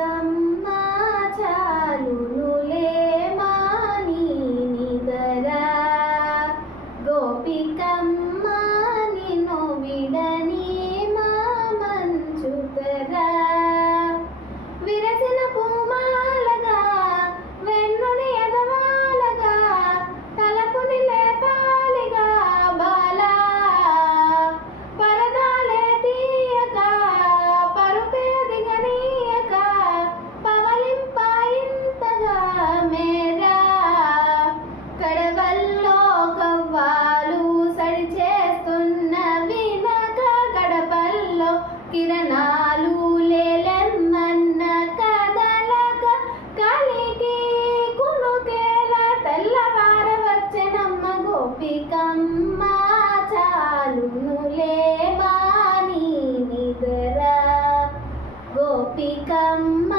గోపికమ్మ చాలునులే మాని నిదరా గోపికమ్మ నిన్ను విడని మా మంచుతరా విరసిన పూమాలగా వెన్నుని ఎదవాలగా తలపుని లేపాలిగా బాలా పరదాలే తీయక పరుపే దిగనీయక పవలింప ఇంతగా మేరా కడవల్లో కవ్వాలు సడి చేస్తున్న వినక గడపల్లో కిరణాలు లేలెమ్మన్న కదలక కలిగి కునుకేల తెల్లవార వచ్చెనమ్మ గోపికమ్మ చాలునులే మాని నిదరా గోపికమ్మ